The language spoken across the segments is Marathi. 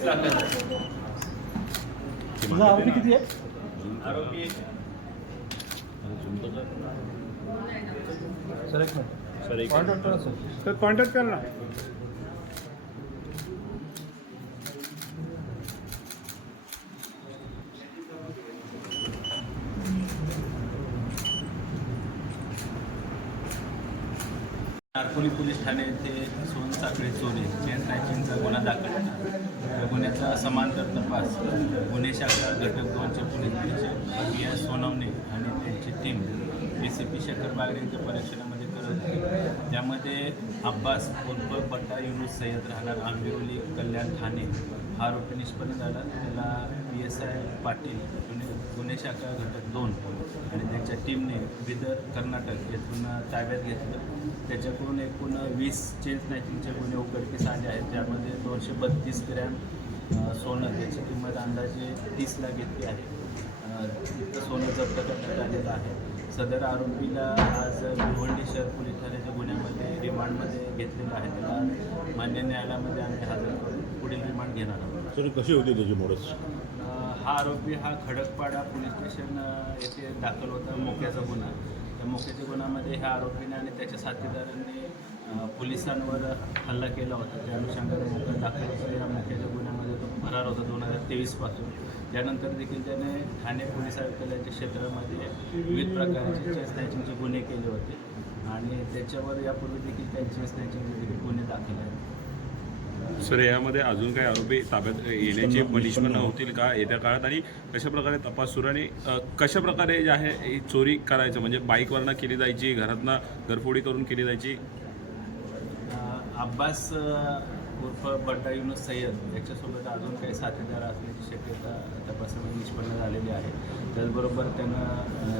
तुझा आरोपी किती आहे? आरोपी. सर एक मिनिट. सर एक कॉन्टॅक्ट करा सर. कॉन्टॅक्ट कर ना. नारपोली पोलीस ठाणे येथे सोन साखळी चोरी चेन स्नॅचिंगचा गुन्हा दाखल झाला. या गुन्ह्याचा समांतर तपास गुन्हे शाखा घटक दोनचे पोलीस निरीक्षक बी एस सोनवणे आणि त्यांची team A C P Shekhar Bagde यांच्या परीक्षणामध्ये करत होती. त्यामध्ये अब्बास उर्फ पट्टा युनुस सय्यद राहणार आंबिवली कल्याण ठाणे. हा आरोपी निष्पन्न झाला. त्याला पी एस आय पाटील गुन्हे गुन्हे शाखा घटक दोन टीमने बिदर कर्नाटक येथून ताब्यात घेतलं. त्याच्याकडून एकूण वीस चेन स्नॅचिंगचे गुन्हे उघडकीस आले आहेत. त्यामध्ये दोनशे बत्तीस ग्रॅम सोनं त्याची किंमत अंदाजे तीस लाख इतकी आहे. इतकं सोनं जप्त करण्यात आलेलं आहे. सदर आरोपीला आज भिवंडी शहर पोलीस ठाण्याच्या गुन्ह्यामध्ये रिमांडमध्ये घेतलेलं आहे. त्याला मान्य न्यायालयामध्ये आम्ही हजर करून पुढील रिमांड घेणार आहोत. सर कशी होती त्याची मोडस? हा आरोपी हा खडकपाडा पोलीस स्टेशन येथे दाखल होता मोक्याचा गुन्हा. त्या मोक्याच्या गुन्ह्यामध्ये ह्या आरोपीने आणि त्याच्या साथीदारांनी पोलिसांवर हल्ला केला होता. त्या अनुषंगाने मोका दाखल होता. या मोक्याच्या गुन्ह्यामध्ये तो फरार होता दोन हजार तेवीसपासून त्यानंतर देखील त्याने ठाणे पोलीस आयुक्तालयाच्या क्षेत्रामध्ये विविध प्रकारचे चेन स्नॅचिंगचे गुन्हे केले होते. आणि त्याच्यावर यापूर्वी देखील त्या स्नॅचिंगचे देखील गुन्हे दाखल आहेत. सर यामध्ये अजून काही आरोपी ताब्यात येण्याची निष्पन्न होतील का येत्या काळात? आणि कशा प्रकारे तपास सुरू आणि कशा प्रकारे जे आहे ही चोरी करायचं? म्हणजे बाईकवरनं केली जायची घरातनं घरफोडी करून केली जायची? अब्बास उर्फ बड्डा युनुस सय्यद याच्यासोबत अजून काही साथीदार असण्याची शक्यता तपासामध्ये निष्पन्न झालेली आहे. त्याचबरोबर त्यानं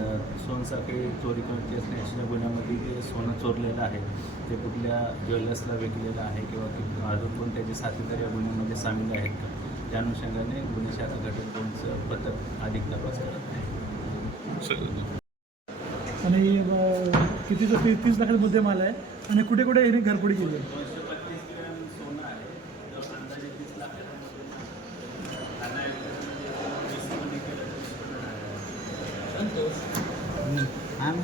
सोनसाखळी चोरी करत असण्याच्या गुन्ह्यामध्ये जे सोनं चोरलेलं आहे. ते कुठल्या ज्वेलर्सला विकलेलं आहे किंवा कि- अजून कोण त्याचे साथीदार या गुन्ह्यामध्ये सामील आहेत का? त्या अनुषंगाने गुन्हे शाखा घटक दोनचं पथक अधिक तपास करत आहे? सर आणि अं, कितीचं तीस तीस लाखाचा मुद्देमाल आहे आणि कुठे कुठे याने घरपोडी केली? आहे? बत्तीस ग्रॅम